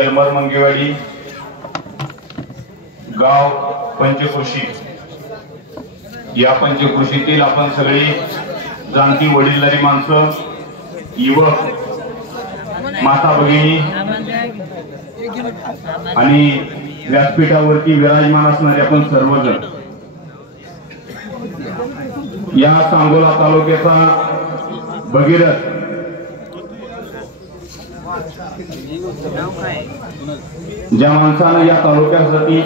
येलमर मंगेवाडी गाव पंचकृषी, या पंचकृषीतील आपण सगळी जाणती वडीलधारी माणसं, युवक, माता भगिनी आणि व्यासपीठावरती विराजमान असणारे आपण सर्वजण या सांगोला तालुक्याचा भगीरथ ज्या माणसानं या तालुक्यासाठी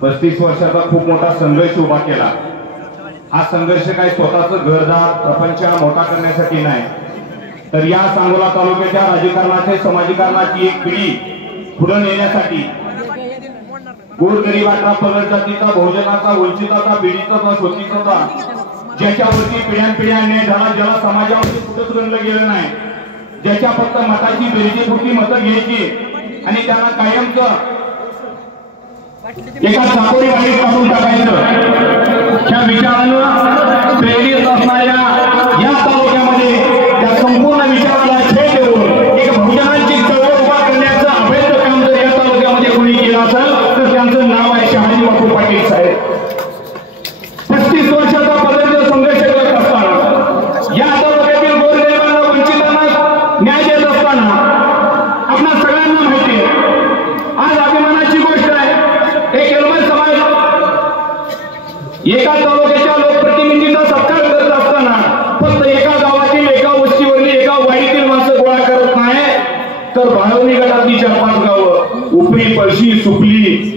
35 वर्षाचा खूप मोठा संघर्ष उभा केला, हा संघर्ष काही स्वतःच घरदार प्रपंच मोठा करण्यासाठी नाही, तर या सांगोला तालुक्याच्या राजकारणाचे समाजीकरणाची एक पिढी पुढे नेण्यासाठी गोरगरिबाचा, पगड जातीचा, बहुजनाचा, वंचिताचा, पीडिताचा, शोषिताचा, ज्याच्यावरती पिढ्यानपिढ्या अन्याय झाला, ज्याला समाजामध्ये कुठंच गणलं गेलं नाही, ज्याच्या फक्त मताची बेरजेपुरती मतं घ्यायची आणि त्यांना कायमच एका चाकोरी बाहेर काढून टाकायचं, त्या विचारानं प्रेरित असणाऱ्या या तालुक्यामध्ये त्या संपूर्ण विचाराला छेद देऊन एक बहुजनांची चळवळ उभा करण्याचं अभेद्य काम जर या तालुक्यामध्ये कोणी केलं असेल तर त्यांचं नाव आहे शहाजी बापू पाटील साहेब. 35 वर्षाचा पदार्थ संघर्ष करत असताना, या तालुक्यातील गोरगरिबांना, वंचितांना न्याय देत असताना आपल्या सगळ्यांना माहिती आहे, आज अभिमानाची गोष्ट आहे, एक येलमर समाज एका तालुक्याच्या लोकप्रतिनिधीचा सत्कार करत असताना फक्त एका गावातील, एका वस्तीवरील, एका वाडीतील माणसं गोळा करत नाही, तर भाळवणी गटातली 4-5 गावं, उपरी, पळशी, सुपली,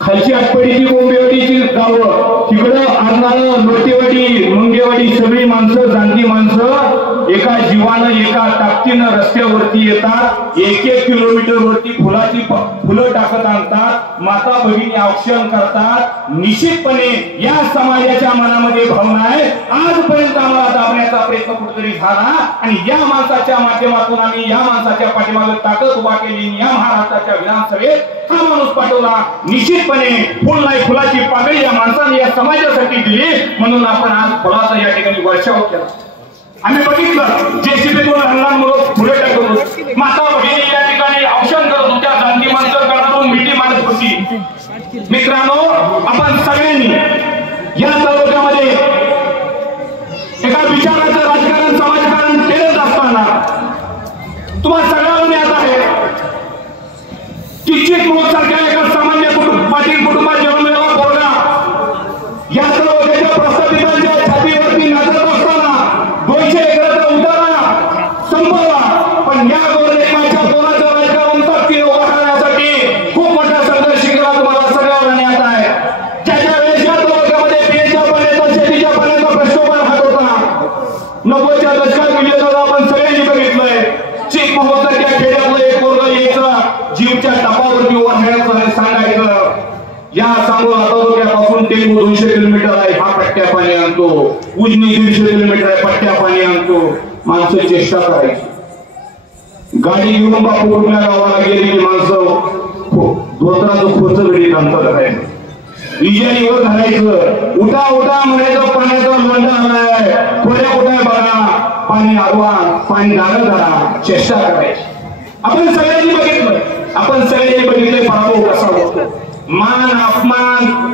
खालची आटपडीची, बोंबेवाडीची गावं, तिकडं आरणारं, लोटेवाडी, मंगेवाडी, सगळी माणसं, जाणती माणसं एका जीवानं, एका ताकदीनं रस्त्यावरती येतात, 1-1 किलोमीटर वरती फुलं टाकत आणतात, माता भगिनी औक्षण करतात. निश्चितपणे या समाजाच्या मनामध्ये भावना आहे, आजपर्यंत आम्हाला दाबण्याचा प्रयत्न कुठेतरी झाला आणि या माणसाच्या माध्यमातून आम्ही या माणसाच्या पाठीमागे ताकद उभा केली, या महाराष्ट्राच्या विधानसभेत हा माणूस पाठवला. निश्चितपणे फुल नाही, फुलाची पाकळी या माणसाने या समाजासाठी दिली, म्हणून आपण आज फुलाचा या ठिकाणी वर्षाव केला. आम्ही बघितलं जेसीबीतून लहान मुलं फुले टाकत होती, माता भगिनी या ठिकाणी औक्षण करत होत्या, गांधी माणसं घरातून मिठी मारत होती. मित्रांनो, आपण सगळ्यांनी या तालुक्यामध्ये एका विचाराचं राजकारण, समाजकारण केलं असताना तुम्हाला सगळ्यांना याद आहे की चिकमोग सारख्या एका सामान्य पाटील कुटुंबात जन्मलेला पोरगा या तालुक्याच्या प्रस्थापितांच्या छातीवरती नाचत असताना 200 एकराचा उतारा संपवला, पण या गोरगरिबाच्या पोराच्या राजकारणाचा तीर उभा करण्यासाठी खूप मोठा संघर्ष केला. तुम्हाला सगळ्यांना ज्ञात आहे, ज्याच्या वेळेस या तालुक्यामध्ये पिण्याच्या पाण्याचा, शेतीच्या पाण्याचा प्रश्न उभा राहत होता, 90च्या दशकात विजय आपण सगळ्यांनी बघितलंय. चिकमोग सारख्या खेड्यातलं एक पोरगा यायचं, जीवच्या टपावरती उभा राहायचं सांगायचं. या सांगोला तालुक्यापासून टेंबू 200 किलोमीटर आहे, हा पट्ट्या पाणी आणतो, उजनी 150 किलोमीटर आहे, पट्ट्या पाणी आणतो. माणसं चेष्टा करायची, गाडी घेऊन बापू कुठल्या गावाला गेलेली माणसं धोत्राचं खोचं घडीत अंतर आहे, इजानीवर घालायचं, उठा उठा म्हणायचं, पाण्याचा लोंढा आलाय, खोऱ्या उठाय बघा, पाणी आडवा, पाणी नारळ धरा, चेष्टा करायची. आपण सगळ्यांनी बघितलं, आपण सगळ्यांनी बघितले पराभव कसा होतो, मान अपमान,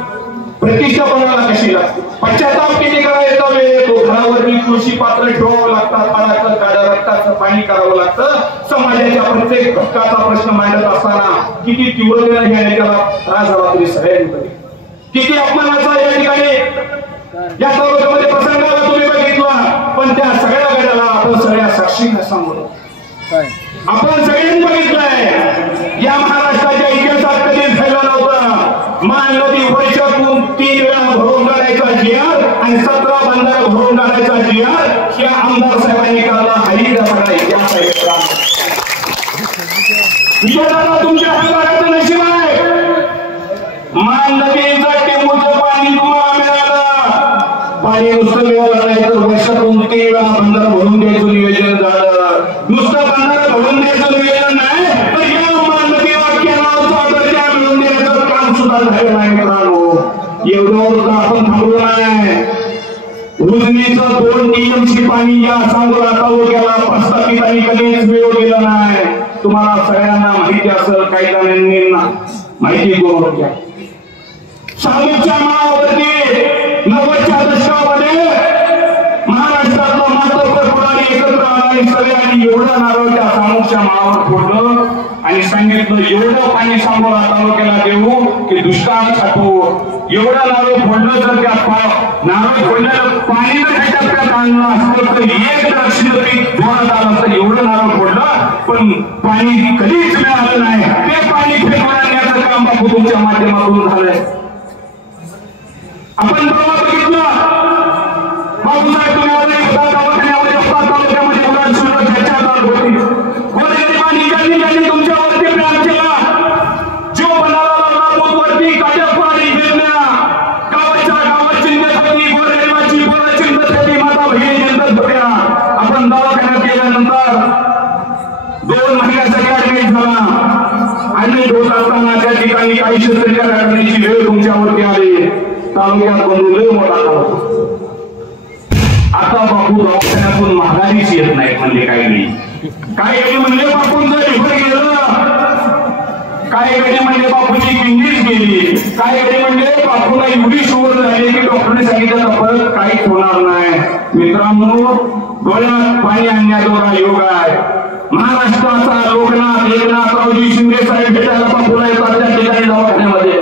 प्रतिष्ठा कोणाला कशी लागते, पश्चाताप किती करायचा वेळ येतो, घरावरती तुळशी पात्र ठेवावं लागतात, हाडाचं काढा रक्ताचं पाणी करावं लागतं. समाजाच्या प्रत्येक घटकाचा प्रश्न मांडत असताना किती तीव्रतेने घ्यायला त्याला त्रास झाला तरी सगळ्यांनी किती अपमानाचा या ठिकाणी या तालुक्यामध्ये प्रसंगाला तुम्ही बघितला, पण त्या सगळ्या घडाला आपण सगळ्या साक्षीने सांगू, आपण सगळ्यांनी बघितलंय. या महाराष्ट्राच्या इतिहासात कधीच झालं नव्हतं. मान नदी वर्षातून 3 वेळा भरून काढायचा जिआर आणि 17 बंधारा भरून काढायचा जिआर या आमदार साहेबांनी काढला. हाही दबाडा इतिहास आहे. विजयाला तुमच्या हाताचं नशीब आहे. मान नदीचं टेंबूचं पाणी तुम्हाला मिळालं, पाणी नुसतं मिळालं नाही तर वर्षातून 3 वेळा बंधारा भरून द्यायचं नियोजन झालं. नुसतं बंधारा भरून द्यायचं नियोजन नाही तर या मान नदीला केनालचा दर्जा मिळवून देण्याचं काम सुद्धा झालं नाही. मित्रांनो, एवढं आपण थांबलो नाही. उजनीचं 2 टीएमसी पाणी या सांगोला तालुक्याला प्रस्थापितांनी कधीच मिळवून दिलं नाही. तुम्हाला सगळ्यांना माहिती असेल, काही जणांना माहिती करून घ्या. शाहूच्या माळावरती 90च्या दशकामध्ये महाराष्ट्रातला मातबर पुढारी एकत्र आला आणि सगळ्यांनी एवढं नारळ त्या शाहूच्या माळावर फोडलं आणि सांगितलं एवढं पाणी सांगोला तालुक्याला देऊ की दुष्काळ छाटू. एवढं नारळ फोडलं तर त्या नारळ फोडलेलं पाणी जर ह्याच्यात आणलं असतं तर एक दक्षिण तरी जोरात आलं असतं. एवढं नारळ फोडलं पण पाणी कधीच मिळालं नाही. ते पाणी फेकून आणण्याचं काम बापू तुमच्या माध्यमातून झालंय. आपण परवा बघितलं बापूसाहेब तुम्ही दवाखान्यामध्ये तालुक्यामध्ये उडान सुरुवात ह्याच्यात होती. गोरगरिबांनी ज्यांनी तुमच्यावरती प्रेम केला, जीव बनाला लावला काट्यापाडी वेगळ्या गावाच्या गावात चिंतत होती, गोरगरिबाची पोरं चिंतत होती, माता बहिणी चिंतत होत्या. आपण दवाखान्यात गेल्यानंतर 2 महिन्यासाठी ऍडमिट झाला. ऍडमिट होत असताना त्या ठिकाणी काही शस्त्रक्रिया करण्याची वेळ तुमच्यावरती आली. तालुक्यात बनवलं मोठा तालुका. आता बापू दवाखान्यातून माघारीच येत नाहीत म्हणजे काही नाही. काही वेळी म्हणले बापूंचं लिव्हर गेलं, काही वेळी म्हणले बापूची किडनीच गेली, काही वेळी म्हणले बापूला एवढी शुगर झाली की डॉक्टरने सांगितलं परत काहीच होणार नाही. मित्रांनो, डोळ्यात पाणी आणण्याद्वारा योग आहे. महाराष्ट्राचा लोकनाथ एकनाथरावजी शिंदे साहेब भेटायला बापूला येतात त्या ठिकाणी दवाखान्यामध्ये.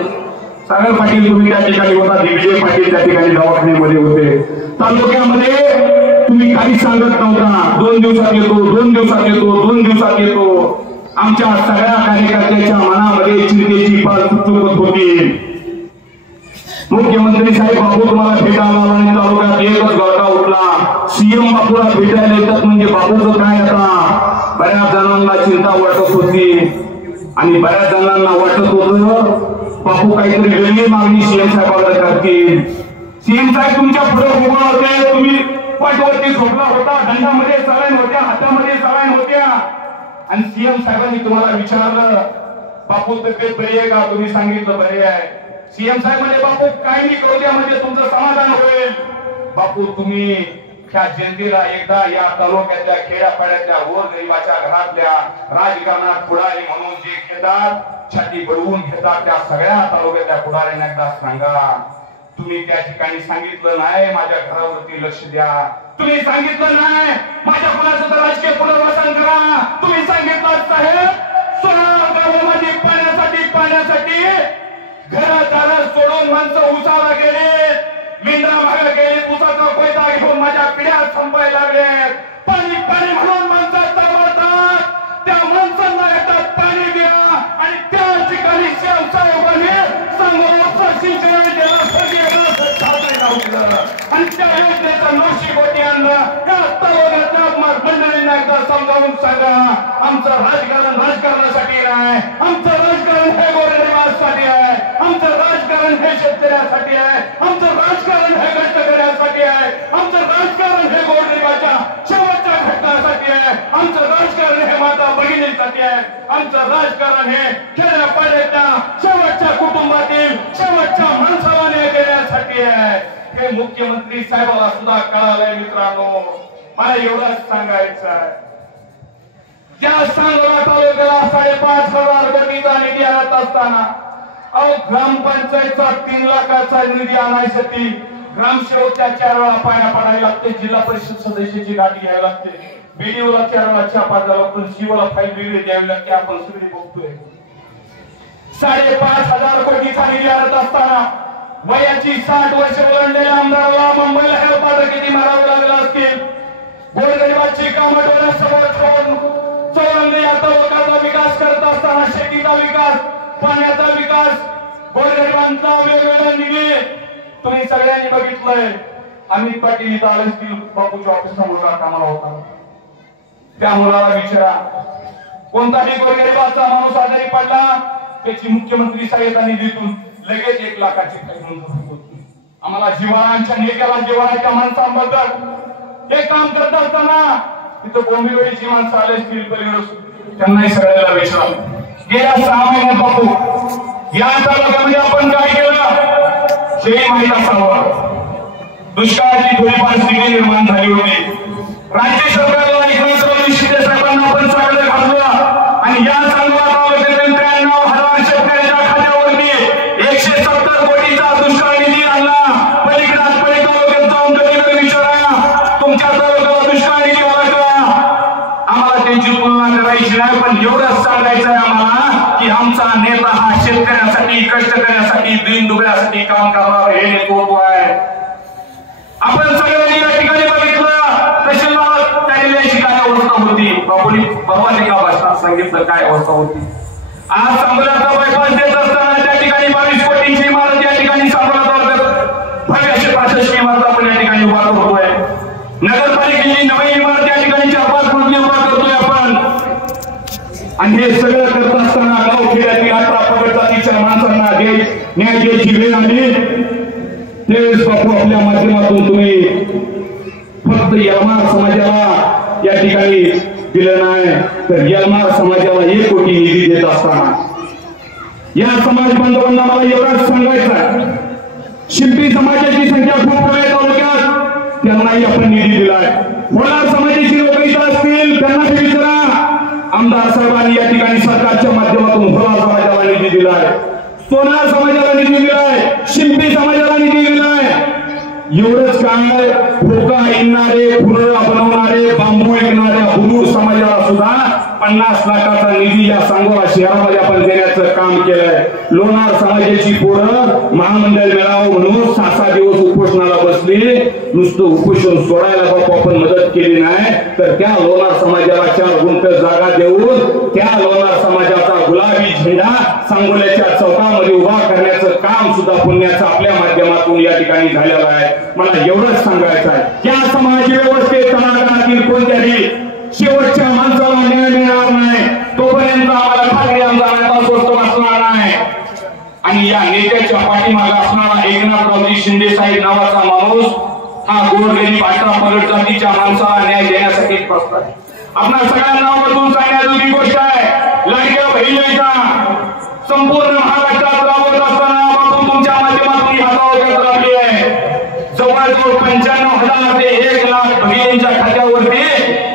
सागर पाटील तुम्ही त्या ठिकाणी होता, दिग्विजय पाटील त्या ठिकाणी दवाखान्यामध्ये होते. तालुक्यामध्ये तुम्ही काही सांगत नव्हता. 2 दिवसात येतो, 2 दिवसात येतो, 2 दिवसात येतो. आमच्या सगळ्या कार्यकर्त्याच्या मनामध्ये चिंतेची पाल चुकत होती. मुख्यमंत्री साहेब बापू तुम्हाला भेटायला आला आणि तालुक्यात एकच गळका उठला. सीएम बापूला भेटायला येतात म्हणजे बापूचं काय. आता बऱ्याच जणांना चिंता वाटत होती आणि बऱ्याच जणांना वाटत होतं बापू काहीतरी वेगळी मागणी सीएम साहेबांना करतील. सीएम साहेब तुमच्या पुढे उभा होते, तुम्ही पाठवरती झोपला होता, दंडामध्ये सलाईन होत्या, हातामध्ये सलाईन होत्या आणि सीएम साहेबांनी तुम्हाला विचारलं बापू तब्येत बरी आहे का? तुम्ही सांगितलं बरी आहे. सीएम साहेब म्हणजे बापू काय नाही करू द्या म्हणजे तुमचं समाधान होईल. बापू तुम्ही ह्या जनतेला एकदा या तालुक्यातल्या खेड्यापाड्यातल्या गोरगरिबाच्या घरातल्या राजकारणात पुढारी म्हणून जे घेतात, छाती बडवून घेतात, त्या सगळ्या तालुक्यातल्या पुढाऱ्यांना एकदा सांगा. तुम्ही त्या ठिकाणी सांगितलं नाही माझ्या घरावरती लक्ष द्या, तुम्ही सांगितलं नाही माझ्या कुणाचं तर राजकीय पुनर्वसन करा, तुम्ही सांगितलं साहेब सोनार गावामध्ये पाण्यासाठी घरादार सोडून माणसं उसाला गेले, विंद्रा भागा गेले, उसाचा कोयता घेऊन माझ्या पिढ्या संपायला लागले. पाणी म्हणून माणसं तावडतात, त्या माणसांना येतात पाणी द्या आणि त्या ठिकाणी साहेबांनी सिंचन आणि त्या योजनेचं 900 कोटी आणलं. या तालुक्यातल्या मंडळींना एकदा समजावून सांगा आमचं राजकारणासाठी नाही, आमचं राजकारण हे गोरगरिबांसाठी आहे, आमचं राजकारण हे शेतकऱ्यांसाठी आहे, आमचं राजकारण हे कष्टकऱ्यांसाठी आहे, आमचं राजकारण हे गोरगरिबाच्या शेवटच्या घटकासाठी आहे, आमचं राजकारण हे माता भगिनींसाठी आहे, आमचं राजकारण हे खेड्यापाड्याच्या शेवटच्या कुटुंबातील शेवटच्या माणसाला न्याय देण्यासाठी आहे. हे मुख्यमंत्री साहेबाला सुद्धा कळालंय. मित्रांनो, मला एवढंच सांगायचं आहे, त्या सांगोला तालुक्याला 5,500 कोटीचा निधी आणत असताना ग्रामपंचायतचा 3 लाखाचा निधी आणण्यासाठी ग्रामसेवकच्या 4 वेळा पाया पडायला लागते, जिल्हा परिषद सदस्याची गाठी घ्यावी लागते, बीडीओला 4 वेळा छापा द्यावा लागतो, सीओला फाईल वेगळी द्यावी लागते. आपण सगळे बघतोय 5,500 कोटीचा निधी आणत असताना वयाची 60 वर्ष ओलांडलेल्या आमदाराला मुंबईला हेल्पाटर किती मारावे लागले असतील. गोरगरिबाची कामं डोळ्यासमोर चौरंगी या तालुक्याचा विकास करत असताना शेतीचा विकास, पाण्याचा विकास, गोरगरिबांचा वेगवेगळा निधी तुम्ही सगळ्यांनी बघितलंय. अमित पाटील इथं आले असतील, बापूच्या ऑफिससमोर कामाला होता. त्या मुलाला विचारा, कोणताही गोरगरिबाचा माणूस आजारी पडला त्याची मुख्यमंत्री सहायता निधीतून लगेच 1 लाखाची फाईल मंजूर होती. आम्हाला जिव्हाळ्याच्या नेत्याला, जिव्हाळ्याच्या माणसांबद्दल हे काम करत असताना तिथं बोंबिवलीची माणसं आले असतील पलीकडे, त्यांनाही सगळ्याला विचारलं गेल्या 6 महिन्यात बापू या तालुक्यामध्ये आपण काय केलं हे माहीत असावं. दुष्काळाची थोडीफार स्थिती निर्माण झाली होती. राज्य सरकारला शिंदे साहेबांना आपण सगळं घातलं आणि आणि या संघाला तालुक्यातील 93,000 शेतकऱ्यांच्या खात्यावरती 170 कोटीचा दुष्काळ निधी आणला. पलीकडे तालुक्यात जाऊन कधीतरी विचारा तुमच्या तालुक्याला दुष्काळ निधी आला का? आम्हाला त्यांची तुलना करायची नाही, पण एवढंच सांगायचं आहे आम्हाला की आमचा नेता हा शेतकऱ्यांसाठी, कष्टकऱ्यांसाठी, दीनदुबळ्यासाठी काम करणारा हे नेतृत्व आहे. आपण सगळ्यांनी या ठिकाणी बघितलं तहसीलदार कार्यालयाची काय अवस्था होती, बाबुली परवाने का भाषणात सांगितलं काय अवस्था होती. आज सांगोल्याचा बायपास देत असताना त्या ठिकाणी 22 कोटींची इमारत या ठिकाणी सांगोला भव्य अशी प्रशासकीय इमारत आपण या ठिकाणी उभा करतोय. नगरपालिकेची नवी इमारत या ठिकाणी 4-5 कोटी उभा करतोय आपण. आणि हे सगळं करत असताना गाव खेड्यातील 18 पगड जातीच्या माणसांना न्याय द्यायची वेळ आली. तेच बापू आपल्या माध्यमातून तुम्ही फक्त यलमार समाजाला या ठिकाणी दिलं नाही, तर यलमार समाजाला 1 कोटी निधी देत असताना या समाज बांधवांना मला एवढंच सांगायचं आहे, शिंपी समाजाची संख्या खूप कमी तालुक्यात, त्यांनाही आपण निधी दिलाय. होणार समाजाची लोक इथं असतील त्यांना ते विचारा. आमदार साहेबांनी या ठिकाणी सरकारच्या माध्यमातून होणार समाजाला निधी दिलाय, सोनार समाजाला निधी दिलाय, शिंपी समाजाला निधी दिलाय. एवढंच काय, भोका विणणारे, फुलं बनवणारे, बांबू विकणाऱ्या हुरूर समाजाला सुद्धा 50 लाखाचा निधी या सांगोला शहरामध्ये आपण देण्याचं काम केलंय. लोणार समाजाची पोरं महामंडळ मेळावा म्हणून 6-6 दिवस उपोषणाला बसली. नुसतं उपोषण सोडायला बापू आपण मदत केली नाही, तर त्या लोणार समाजाला 4 गुंठ जागा देऊन त्या लोणार समाजाचा गुलाबी झेंडा सांगोल्याच्या चौकामध्ये उभा करण्याचं काम सुद्धा पुण्याचं आपल्या माध्यमातून या ठिकाणी झालेलं आहे. मला एवढंच सांगायचं आहे, या समाज व्यवस्थेत तळागाळातील कोणत्याही शेवटच्या माणसाला न्याय मिळणार नाही तोपर्यंत आम्हाला खात्री आमचा नेता स्वस्त बसणार नाही. आणि या नेत्याच्या पाठीमागे असणारा एकनाथरावजी शिंदे साहेब नावाचा माणूस हा गोरगरीब 18 पगड जातीच्या माणसाला न्याय देण्यासाठी बसतात. आपल्या सगळ्यांना बदलून सांगण्याजोगी गोष्ट आहे, लाडक्या बहिणीचा संपूर्ण महाराष्ट्रात राबवत असताना बापू तुमच्या माध्यमातून हातावर राबली आहे. जवळजवळ 95,000 ते 1 लाख बहिणींच्या खात्यावरती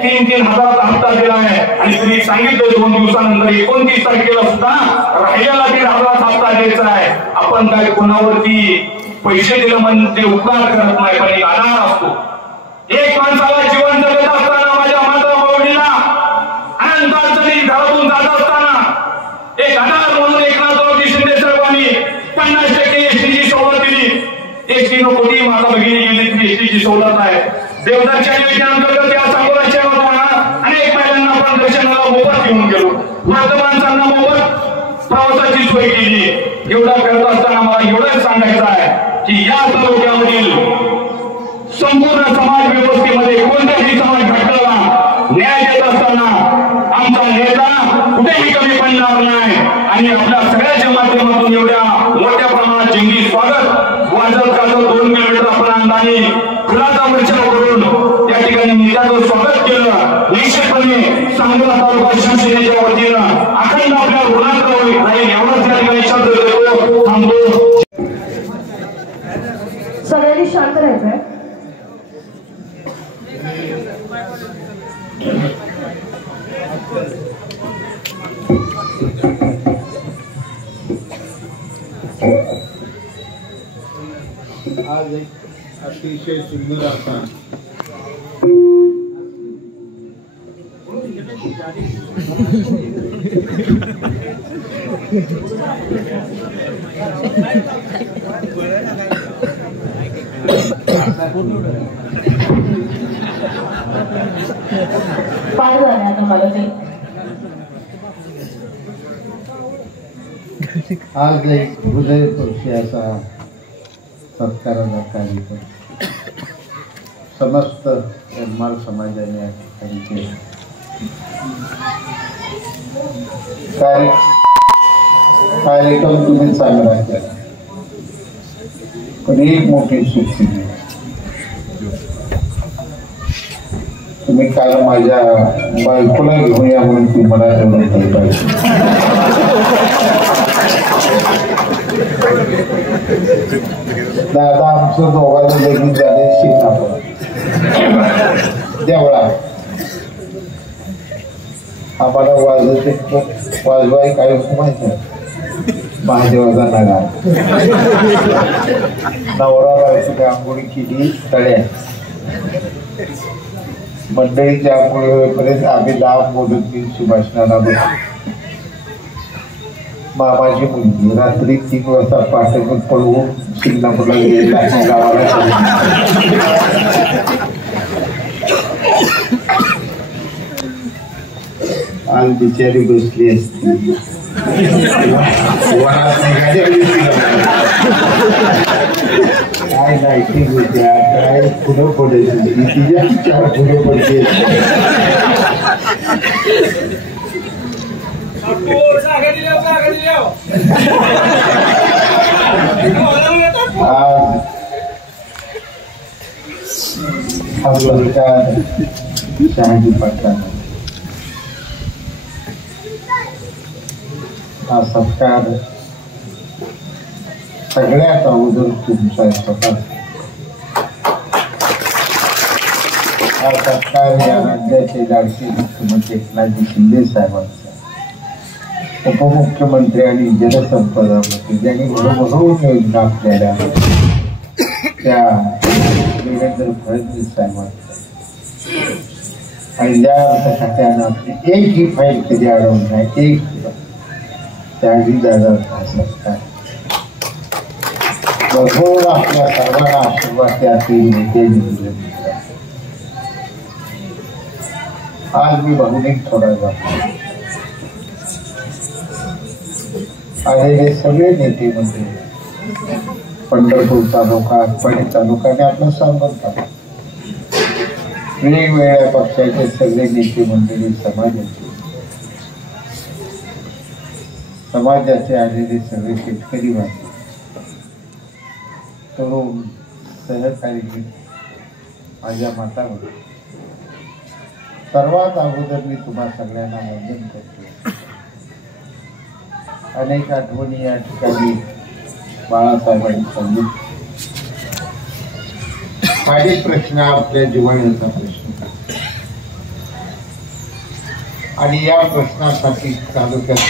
3-3 हजाराचा हप्ता दिला आहे. आणि तुम्ही सांगितलं 2 दिवसानंतर 29 तारखेला सुद्धा राहिलेला 1.5 हजाराचा हप्ता द्यायचा आहे. आपण काय कोणावरती पैसे दिलं म्हणजे उपकार करत नाही, पण एक आधार असतो. एक माणसाला जीवन जगत असताना माझ्या माता माऊलीला अनंत अडचणी घरातून जात असताना एक आधार म्हणून एकनाथरावजी शिंदे साहेबांनी 50% एसटीची सवलत दिली. एसटी नको ती माझा भगिनी गेली, एसटीची सवलत आहे. देवदाच्या योजनेअंतर्गत या सांगोला शहरात अनेक महिलांना आपण दर्शनाला मोफत घेऊन गेलो, वृद्ध माणसांना मोफत प्रवासाची सोय केली. एवढा करत असताना मला एवढंच सांगायचं आहे की या तालुक्यामधील संपूर्ण समाज व्यवस्थेमध्ये कोणत्याही समाज घटकाला न्याय देत असताना आमचा नेता कुठेही कमी पडणार नाही. आणि आपल्या सगळ्याच्या माध्यमातून एवढ्या मोठ्या प्रमाणात जंगी स्वागत वाजत गाजत 2 किलोमीटर आपण अंदाने फुलाचा वर्षाव करून त्या ठिकाणी नेत्याचं स्वागत केलं. निश्चितपणे सांगोला तालुका शिवसेनेच्या वतीनं अखंड आपल्या ऋणात राहील एवढंच त्या ठिकाणी शब्द देतो. थांबतो. सगळ्यांनी शांत राहायचंय. आज एक अतिशय सुंदर असा पार झाले आता मला ते. आज एक हृदयस्पर्शी असा सत्काराचा कार्यक्रम समस्त यलमार समाजाने या ठिकाणी केला. कार्यक्रम तुम्ही चांगला केला, पण एक मोठी चूक तुम्ही काल माझ्या बायकोला घेऊन या म्हणून तुम्हाला एवढं पाहिजे. दादा आमचं दोघांचं लगीन झाले शिकापण देवळा आम्हाला वाजवाय काय होतं माहिती आहे? महादेवाचा नगार. नवरा बायकोने आंघोळी केली तळ्या, मंडळीच्या आंघोळी होईपर्यंत आम्ही लांब बोलत मी सुभाषणाला बसलो. मामाची मुलगी रात्री 3 वाजता पाठवून पळवून सिंगापूरला गेली गावाला. आज बिचारी बसली असती काय लाईटिंग होत्या, काय पुढं पडेल तिच्या 4 पुढे पडते. हा सरकार शहाजी पाटला, हा सत्कार सगळ्यात अगोदर तुमचा स्वतः. हा सत्कार या राज्याचे लाडके मुख्यमंत्री एकनाथजी शिंदे साहेबांचा, उपमुख्यमंत्री आणि जलसंपदा मंत्री ज्यांनी भरभरून योजना आपल्याला, त्या देवेंद्र फडणवीस साहेबांचा, आणि ज्या अर्थखात्यानं आपली एकही फाईल कधी अडवून नाही, एक त्याही दादा सत्कार भरपूर आपल्या सर्वांना आशीर्वाद त्यातील नेते दिले. आज मी भावनिक थोडा जातो. आलेले सगळे नेते मंत्री, पंढरपूर तालुका, आटपाडी तालुक्याने आपला संबंध, वेगवेगळ्या पक्षाचे सगळे नेते मंडळी, समाजाचे आलेले सगळे शेतकरी बांधव, तरुण सहकारी, माझ्या मातावर सर्वात अगोदर मी तुम्हा सगळ्यांना वंदन करतो. अनेक आठवणी या ठिकाणी बाळासाहेबांनी सांगितलं. माझे प्रश्न आपल्या जिव्हाळ्याचा प्रश्न, आणि या प्रश्नासाठी तालुक्यात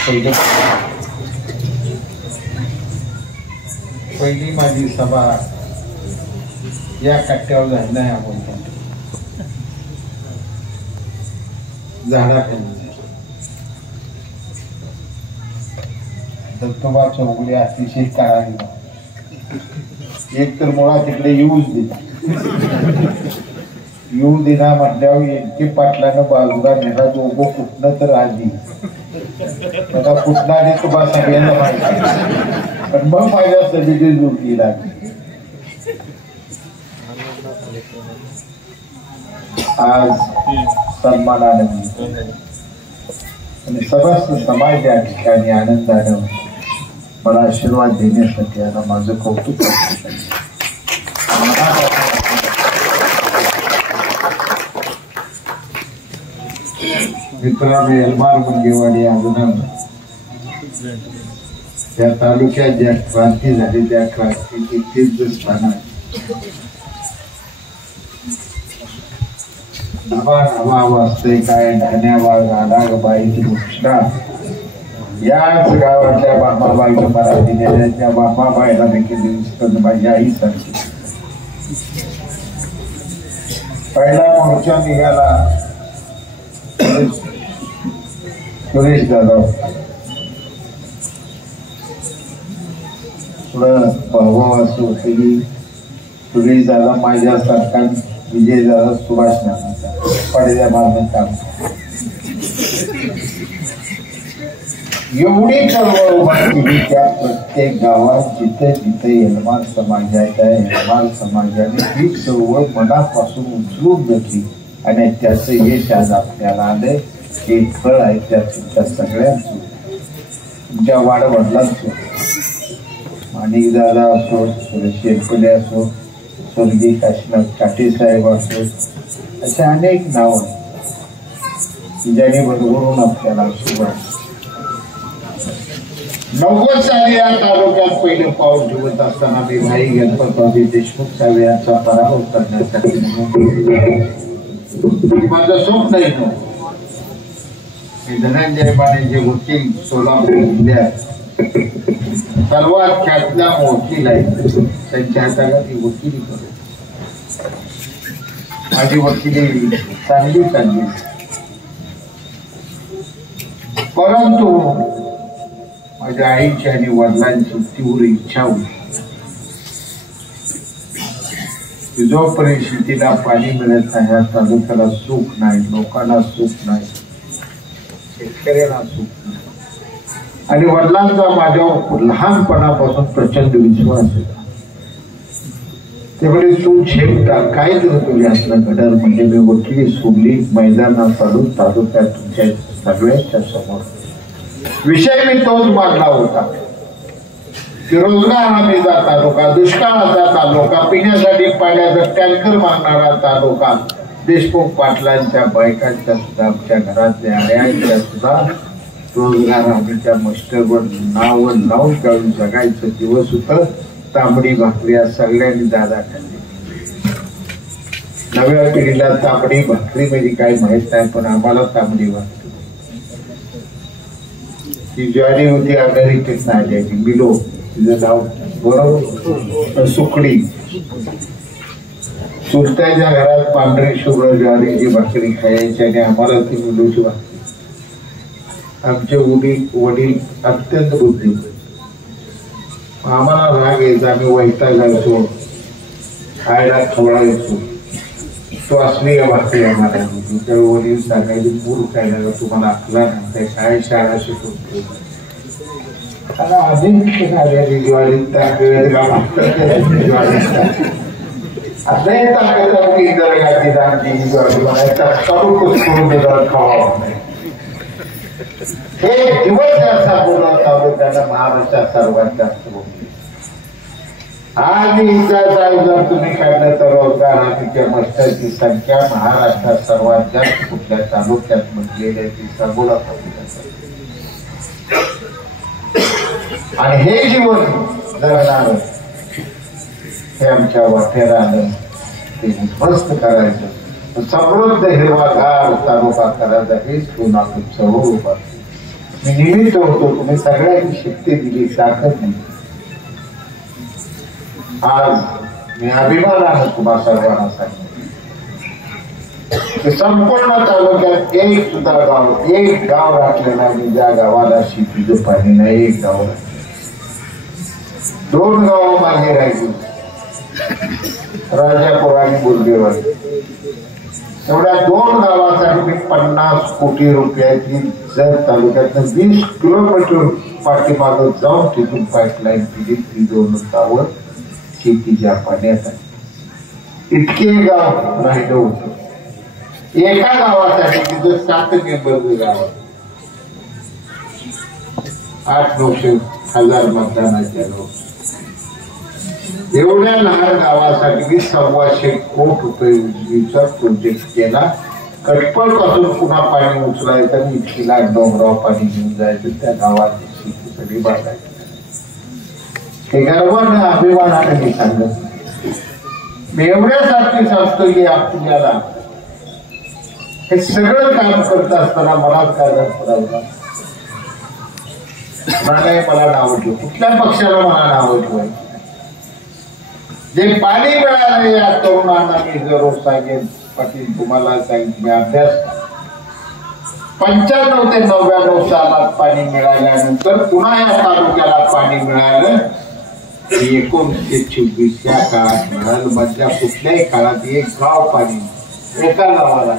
पहिली माझी सभा या कट्ट्यावर झाली नाही. आपण झाडाखाली दत्तोबा चौगुले अतिशय काळाली, एक तर मुळात तिकडे येऊ देना म्हटल्यावर एनके पाटलानं बाजूला नेला. दोघं कुठनं तर आली, आता कुठला तुम्हा सगळ्यांना माहिती, पण मग माझ्या सगळी जोडली लागली. आज सन्मानाने आणि समस्त समाज या ठिकाणी आनंदानं मला आशीर्वाद देण्यासाठी आता माझं कौतुक करतो. मित्रांनो, एलमार मंगेवाडी अजून त्या तालुक्यात ज्या क्रांती झाली त्या क्रांतीची तीव्र स्थान आहे. नवा वाजते काय ढाण्यावा गाडा बाईची घोषणा, याच गावातल्या बामाबाईला मराठी देण्याच्या बामाबाईला देखील माझी आई सांगते. पहिला मोर्चा निघाला सुरेश दादा, थोडं भाऊ असं होतं की सुरेश दादा माझ्यासारखा, विजय दादा सुभाष नामाचा पडद्या मारण्यात काम. एवढी चळवळ उभा केली त्या प्रत्येक गावात जिथे जिथे एलमार समाज आहे त्या एलमार समाजाने ही चळवळ मनापासून उचलून घेतली आणि त्याचं यश आज आपल्याला आलंय. हे फळ आहे त्या तुमच्या सगळ्यांचं, तुमच्या वाडवडिलांचं, माणिकदादा असो, सुरेश शेरपले असो, स्वर्गीय काशीनाथ काटे साहेब असो, असे अनेक नाव आहेत ज्याने भरभरून आपल्याला सुरुवात. 90 साली या तालुक्यात पहिलं पाऊल ठेवत असताना मी भाई गणपतराव देशमुख साहेब यांचा पराभव करण्यासाठी माझं स्वप्न आहे. धनंजय माने जे वकील सोलापूर जिल्ह्यात सर्वात ख्यातनाम वकील आहे, त्यांच्या हाताला ती वकिली करतो. माझी वकिली चांगली चालली, परंतु माझ्या आईची आणि वडिलांची तीव्र इच्छा होती की जोपर्यंत शेतीला पाणी मिळत नाही, या तालुक्याला सुख नाही, लोकांना सुख नाही, शेतकऱ्यांना सुख नाही. आणि वडिलांचा माझ्यावर लहानपणापासून प्रचंड विश्वास होता. त्यामुळे तू झेपता काय जर तुझ्या असलं घडल म्हणजे मी वकिली सोडली, मैदानात चालू तालुक्यात तुमच्या सगळ्यांच्या समोर विषय मी तोच मांडला होता की रोजगार हमी तालुका, दुष्काळाचा तालुका, पिण्यासाठी पाण्याचा टँकर मागणारा तालुका, देशमुख पाटलांच्या बायकांच्या सुद्धा आमच्या घरातल्या आयांच्या सुद्धा रोजगार हमीच्या मस्टरवर नाव लावून काढून जगायचं दिवस होतं. तांबडी भाकरी आज सगळ्यांनी दादा खाल्ली. नव्या पिढीला तांबडी भाकरी म्हणजे काय माहित नाही, पण आम्हाला तांबडी भाकरी ती ज्वारी होती अमेरिकेत आल्याची मिलो, तिचं नाव बरोबर सुकडी. चुलत्याच्या घरात पांढरी शुभ्र ज्वारीची भाकरी खायची आणि आम्हाला ती मिलोची भाकरी. आमचे वडील अत्यंत बुद्धी, आम्हाला राग यायचा, आम्ही वैतागायचो, खायला खवळायचो. तो असली भाकरी आम्हाला होती. तर वडील सांगायचे मूळ खायला तुम्हाला आपला नाही, काय शाळा शिकवतो ज्वारी ताकद खावा. हे दिवस असा बोलत तालुक्याला महाराष्ट्रात सर्वात जास्त बोलतो. आणि जर तुम्ही काढलं तर रोजगार हमीच्या मस्टरची संख्या महाराष्ट्रात सर्वात जास्त कुठल्या तालुक्यात म्हटलेल्या ती सांगोला तालुक्यात. आणि हे जीवन जगणार हे आमच्या वाट्याला आलं, ते उद्ध्वस्त करायचं, समृद्ध हिरवागार तालुका करायचा, हेच पुन्हा तुमचं उभा. मी निमित्त होतो, तुम्ही सगळ्यांनी शक्ती दिली, ताकद दिली. आज मी अभिमानानं तुम्हाला सर्वांना सांगितलं की संपूर्ण तालुक्यात एक सुद्धा गाव, एक गाव राखलेला नाही ज्या गावाला शेतीचं पाणी नाही. एक गाव, 2 गाव मागे राहिली, राजापूर आणि बुलगेवाडी. एवढ्या 2 गावासाठी मी 50 कोटी रुपयाची जर तालुक्यातनं 20 किलोमीटर पाठीमागं जाऊन तिथून पाईपलाईन केली, ती 2 गावं शेतीच्या पाण्यासाठी. इतके गाव राहिलं होतं. एका गावासाठी तिथं 7 मेंबर गाव, 800-900 मतदानाच्या लोक. एवढ्या लहान गावासाठी मी 125 कोटी रुपये उजवीचा प्रोजेक्ट केला. कटपळ पासून पुन्हा पाणी उचलायचं आणि इतकीला डोंगराव पाणी घेऊन जायचं, त्या गावात शेतीसाठी बांधायचं. हे गर्वानं अभिमानाने मी सांगत. मी एवढ्यासाठी सांगतो की आपल्याला हे सगळं काम करत असताना मला काय पडायला मला नाव ठेव, कुठल्या पक्षाला मला नाव ठेवायचं. जे पाणी मिळालं या तरुणांना मी जरूर सांगेन. पाटील तुम्हाला सांगितले अभ्यास 95 ते 99 सालात पाणी मिळाल्यानंतर पुन्हा या तालुक्याला पाणी मिळालं. 1926 या काळात मिळालं. मधल्या कुठल्याही काळात एक गाव पाणी, एका गावाला.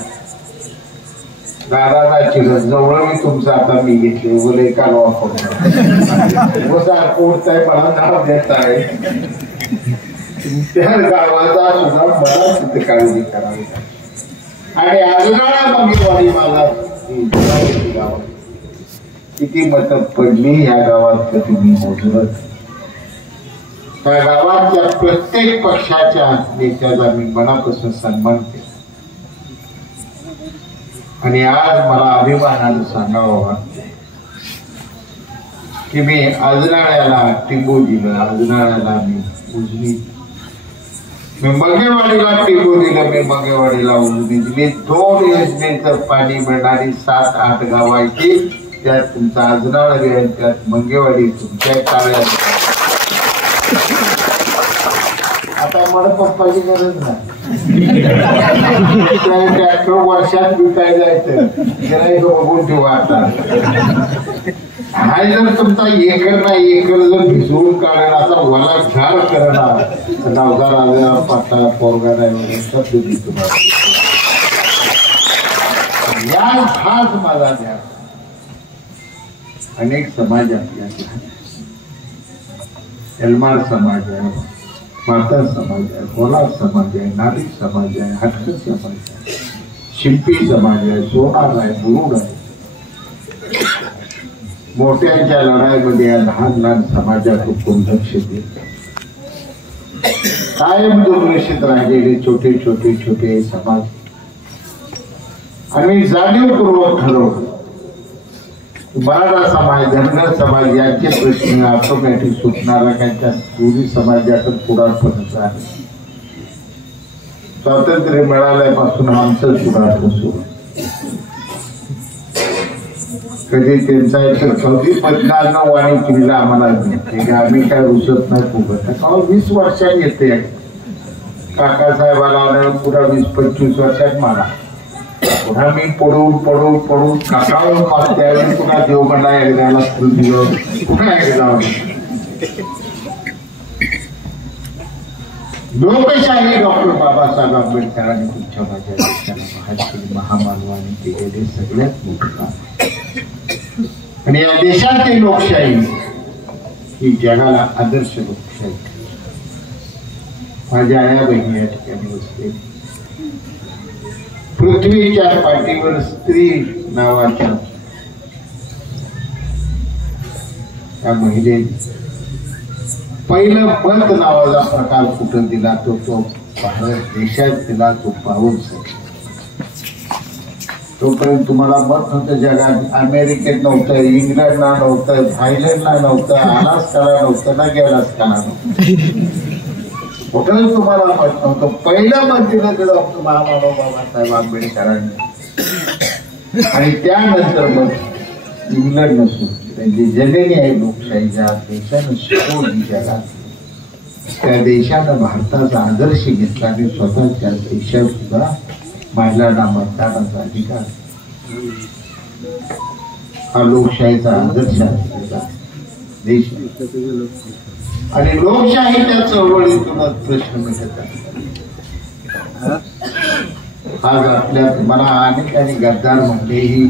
दादाचा चिरण जवळ मी तुमचं आता मी घेतले, बोले एका गावाकडून कोणताही मला नाव देत आहे. त्या गावाचा सुद्धा मला तिथे काळजी करावी. आणि अजून मंगेवाडी मला गावात किती मत पडली या गावात कधी मी मोजलं. त्या गावातल्या प्रत्येक पक्षाच्या नेत्याचा मी मनापासून सन्मान केला. आणि आज मला अभिमानानं सांगावं वाटतं की मी अजनाळ्याला टिंबू दिलं, अजनाळ्याला मी उजनी मी मंगेवाडीला टिकू दिलं, मी मंगेवाडीला उजनी दिली. 2 योजनेचं पाणी मिळणारी 7-8 गावाची, त्यात तुमचा आजनाळ आहे, त्यात मंगेवाडी तुमच्या काळात. आता मला पप्पाची गरज नाही, ट्रॅक्टर वर्षात विकायला जायचं, गिऱ्हाईक बघून ठेवा. आता हा जर तुमचा एकर नाही एकर जर भिजवून काढेल, असा वला झाड करणार नवदार आलेला पट्टा पोरगा नाही वगैरे शब्द मी तुम्हाला या हाच मला द्या. अनेक समाज आपल्या एलमार समाज आहे, मातर समाज आहे, कोलार समाज आहे, नाभिक समाज आहे, हटकर समाज आहे, शिंपी समाज आहे, सोनार आहे, मुरुड आहे. मोठ्यांच्या लढाईमध्ये या लहान लहान समाजातून कोण लक्ष देत कायम दुर्लक्षित राहिलेले छोटे छोटे छोटे समाज आम्ही जाणीवपूर्वक ठरवलं. मराठा समाज, धनगर समाज यांचे प्रश्न ऑटोमॅटिक सुटणारा त्यांच्या दोन्ही समाजातून पुढारपणाचं आहे. स्वातंत्र्य मिळाल्यापासून आमचं पुढारपण सुरू. कधी त्यांचा कधी 15 वाणी केलेला आम्हाला मिळते, आम्ही काय रुसत नाही फुगत. 20 वर्षात येते काकासाहेबाला, पुरा 20-25 वर्षात मला पुन्हा मी पडून पडून पडून काकावर त्यावेळी पुन्हा देवबंडा एकदाला दिलं, पुन्हा एकदा लोकशाही डॉक्टर बाबासाहेब आंबेडकरांनी तुमच्या माझ्या देशाला महात्मा महामानवाने केलेले सगळ्यात मोठं काम. आणि या देशाची लोकशाही ही जगाला आदर्श लोकशाही. माझ्या आया बहिणी या ठिकाणी बसते. पृथ्वीच्या पाठीवर स्त्री नावाच्या त्या महिलेने पहिलं मत नावाचा प्रकार कुठं दिला तो भारत देशात दिला, तो पाऊल. तोपर्यंत तुम्हाला मत नव्हतं जगात. अमेरिकेत नव्हतं, इंग्लंडला नव्हतं, थायलंडला नव्हतं, अलास्काला नव्हतं, ना गेलास्काला नव्हतं, कुठंच तुम्हाला मत नव्हतं. पहिलं मत दिलं ते डॉक्टर महामानव बाबासाहेब आंबेडकरांनी. आणि त्यानंतर मग इंग्लंड नसून त्यांची जननी आहे लोकशाही ज्या देशानं शिकवली जगात, त्या देशानं भारताचा आदर्श घेतला आणि स्वतःच्या देशात सुद्धा महिलांना मतदानाचा अधिकार. हा लोकशाहीचा आदर्श असलेला देश आणि लोकशाही त्या चळवळीतूनच प्रश्न मिळत असतात. आज आपल्यात मला अनेकांनी गद्दार म्हणले. ही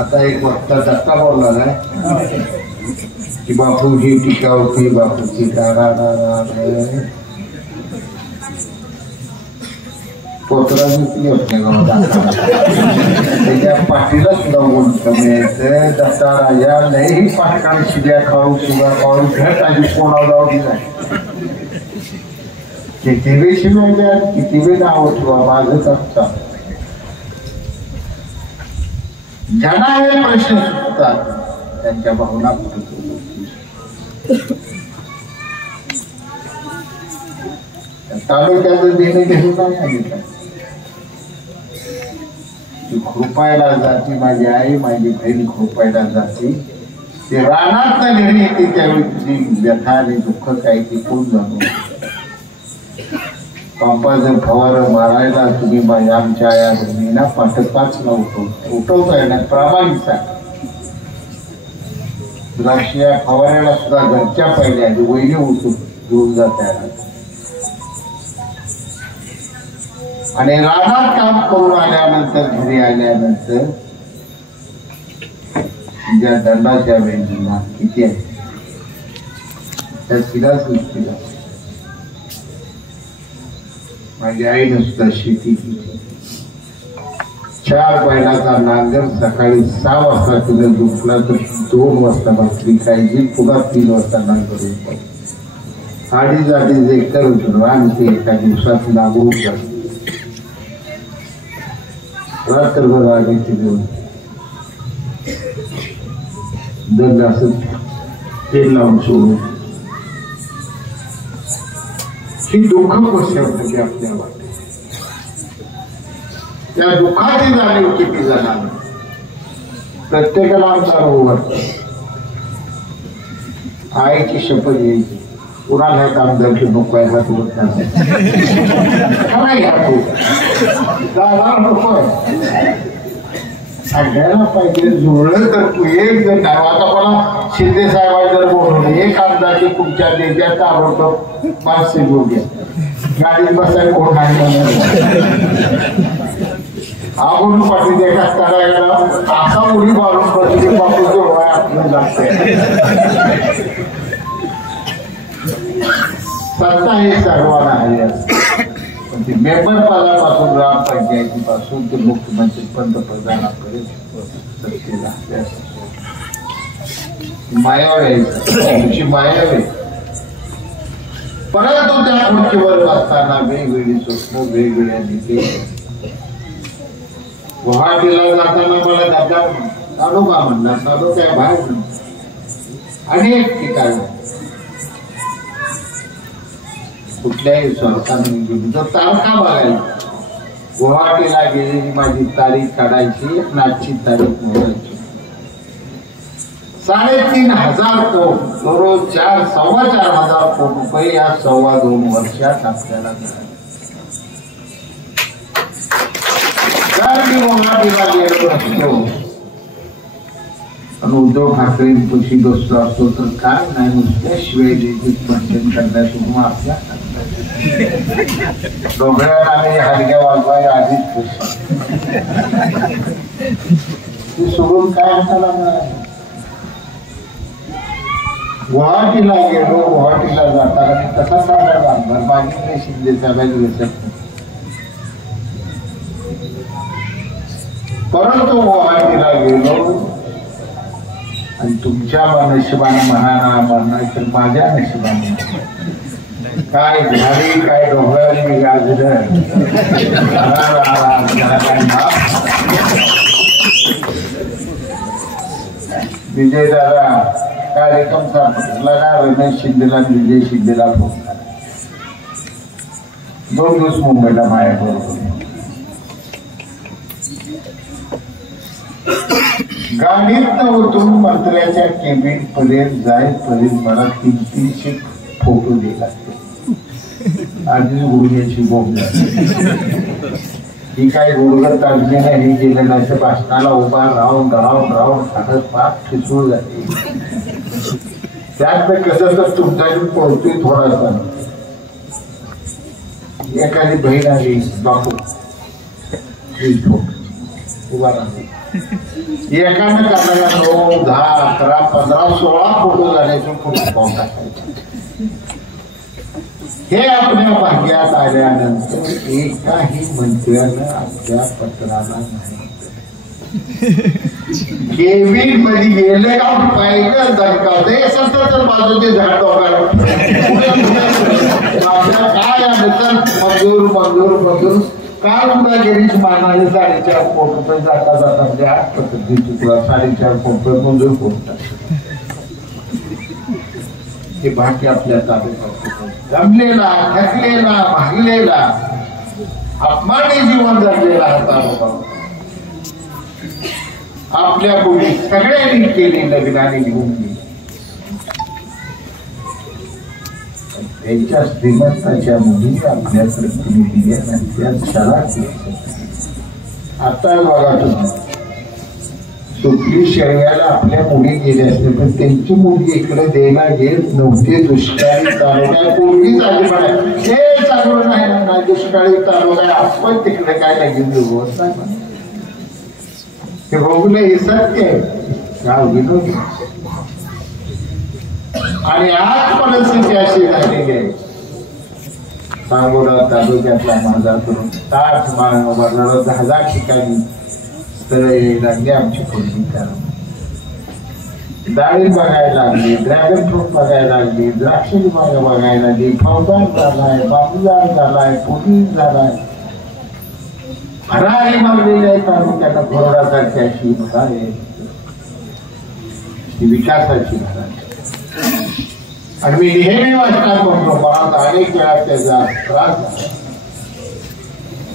आता एक वक्ता धक्का बोलला आहे की बापू ही टीका होती, बापूची पोत्राची आपल्या गावात त्याच्या पाठीला सुद्धा बोलून कमी यायचं. दत्ता राजा नाही पाठकाळ शिव्या खाऊ शिव्या खाऊ घट आणि कोणाला नाही. किती वेळ शिव्या द्या, किती वेळ नाव ठेवा, माझंच असतात. ज्यांना हे प्रश्न सुटतात त्यांच्या भावना कुठे तालुक्याचं देणं घेऊन नाही आम्ही काय. खोपायला जाते माझी आई, माझी बहीण खोपायला जाते. ते रानात घरी येते त्यावेळी तुझी व्यथा आणि दुःख काय ते कोण जाणून. पंपाचं फवारं मारायला तुम्ही माझ्या आमच्या आया बहिणीला पाठपाचला उठवता येणार प्रामाणिक आहे. राष्ट्रीय फवाऱ्याला सुद्धा घरच्या पहिल्या वहिनी उठून घेऊन जाता येणार. आणि रानात काम करून आल्यानंतर घरी आल्यानंतर ज्या दंडाच्या वेळेला किती आहे त्या तिला सृष्टीला माझ्या आईनं सुद्धा शेती केली. 4 बैलाचा नांगर सकाळी 6 वाजता तिला झोपला तर 2 वाजता भाकरी खायची, पुन्हा 3 वाजता नांगर होता. 2.5 एकर होतं आणि ते एका दिवसात लागून जाते. रात्रभर आगे घेऊन दंड असं तेल लावून सोडून ही दुःख कोसळतं की आपल्या वाटते. त्या दुःखाची जाणीव किती जाणार प्रत्येकाला आमचा रोग आईची शपथ घ्यायची. कुणाला हे काम जर नको आहे हात होत नाही जाणार नको सगळ्यांना पाहिजे जुळलं तर तू एक जर नाही. आता मला शिंदे साहेबांनी जर बोलवलं एक आमदार की तुमच्या देशाचा आवडतो माणसे घेऊन घ्या गाडीत बसायला कोण नाही आपण पाठी एकाच करायला असा उडी मारून बसली बापू जोडवाय आपल्याला लागते. सत्ता हे सर्वांना हवी असते पण ती मेंबर पदापासून ग्रामपंचायतीपासून ते मुख्यमंत्री पंतप्रधानापर्यंत सत्तेला मायावर यायची मायावे. परंतु त्या खुर्चीवर बसताना वेगवेगळी स्वप्न वेगवेगळ्या नीती. गुवाहाटीला जाताना मला दादा तालुका म्हणला तालुक्या बाहेर अनेक ठिकाणी कुठल्याही सरकारने गेली तर तारखा बघायला. गुवाहाटीला गेलेली माझी तारीख काढायची आजची तारीख मोजायची. 3,500 कोट दररोज 4,400 कोट रुपये या 2.25 वर्षात आपल्याला मिळाले. तर मी गुवाहाटीला गेलो असतो आणि उद्धव ठाकरेंपाशी बसलो असतो तर काय नाही नुसत्या शिवाय पंचन करण्यातून आपल्या डोंगरात आम्ही हलक्या वाजवाय आधीच ते सोडून काय आपल्याला मिळालं. गुवाहाटीला गेलो. गुवाहाटीला जाताना कसा साधा लागणार मागितले शिंदे साहेबांनी परंतु गुवाहाटीला गेलो आणि तुमच्या नशिबाने म्हणा म्हणणार तर माझ्या नशिबाने काय झाली काय डोंगराने मी गाजलं विजय दादा कार्यक्रम सापडला रमेश शिंदेला विजय शिंदेला फोन करा. 2 दिवस मुंबईला माझ्याबरोबर गाडीत उतरून मंत्र्याच्या केबिन पर्यंत जाईपर्यंत मला 300 फोटो दिला. आधीच गुडघ्याची बोंब ही काही गुडघं ताजली नाही गेलेलं असं भाषणाला उभा राहून राहून राहून खात पाक खिचून जाते. त्यात कसं तर तुमच्याकडून पोहोचतोय थोडासा. एखादी बहीण आली बापू उभा राहते एकानं करणाऱ्या 9, 10, 11, 15, 16 फोटो झाल्याचे फोटो पाहून टाकायचे. हे आपल्या भाग्यात आल्यानंतर एकाही मंत्र्यानं आपल्या पत्राला नाही केबिन मध्ये गेले का पाहिलं दणकावते सतत बाजूचे झाड काय मंजूर मंजूर मंजूर काल उद्या गिरीश मानाने 4.5 कोटी रुपये जाता जाता म्हणजे 8 पद्धतीची 4.5 कोटी रुपये मंजूर करून टाकले. हे बाकी आपल्या ताब्यात जमलेला थकलेला भागलेला अपमानी जीवन जगलेला हा तालुका आपल्या मुली सगळ्यांनी केली लग्नाने घेऊन गेली. त्यांच्या श्रीमंताच्या मुली आपल्या प्रतिनिधीने त्या शाळा आता बघा तुम्ही सुटली शहराला आपल्या मुली गेल्या असते पण त्यांची मुलगी इकडे द्यायला घेत नव्हते. दुष्काळी तालुका पूर्वी चालू म्हणा हे चांगलं नाही ना दुष्काळी तालुका आपण तिकडे काय लागेल होत नाही हे बघून हे सत्य गाव विनोद. आणि आज परिस्थिती अशी झालेली आहे सांगोला तालुक्यातला माझा करून 10,000 ठिकाणी तर लागली आमची खोली करा. डाळिंब बघायला लागली, ड्रॅगन फ्रूट बघायला लागली, द्राक्षी बागा बघायला लागली, फळबाग झालाय, बाबूदार झालाय, पोलीस झालाय. फरारी मागलेली आहे तालुक्याला घोरडासारखी अशी भरारी ही विकासाची भरारी. आणि मी नेहमी वाचणार म्हणतो मला अनेक वेळा त्याचा त्रास झाला.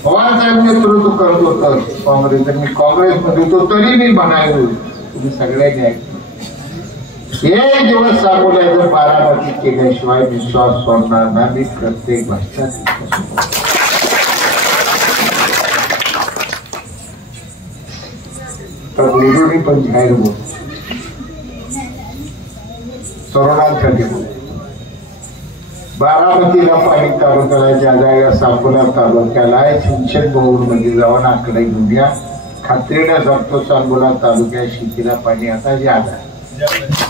पवार साहेब नेतृत्व करत होतं काँग्रेस, मी काँग्रेसमध्ये होतो तरी मी म्हणायचो तुम्ही सगळ्यांनी ऐकलं एक दिवस सांगोल्याचं बारामती केल्याशिवाय विश्वास सोडणार ना मी प्रत्येक भाषणात. तर निरोगी पण जाहीर होत तरुणांसाठी बोल. बारामतीला पाणी तालुक्याला ज्या जागा सांगोला तालुक्याला सिंचन बहुल मध्ये जाऊन आकडे घेऊन या. खात्रीने सांगतो सांगोला तालुक्यात शेतीला पाणी आता ज्यादा